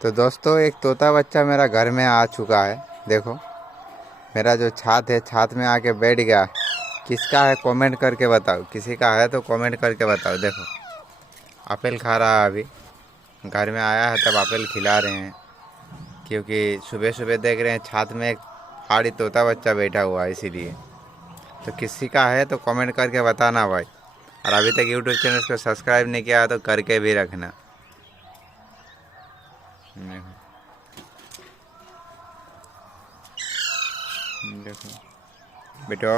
तो दोस्तों एक तोता बच्चा मेरा घर में आ चुका है। देखो मेरा जो छात है, छात में आके बैठ गया। किसका है कमेंट करके बताओ, किसी का है तो कमेंट करके बताओ। देखो आपेल खा रहा है अभी। घर में आया है तब आपेल खिला रहे हैं, क्योंकि सुबह सुबह देख रहे हैं छात में एक पहाड़ी तोता बच्चा बैठा हुआ है, इसीलिए। तो किसी का है तो कमेंट करके बताना भाई। और अभी तक यूट्यूब चैनल को सब्सक्राइब नहीं किया है तो करके भी रखना। देखो बेटो।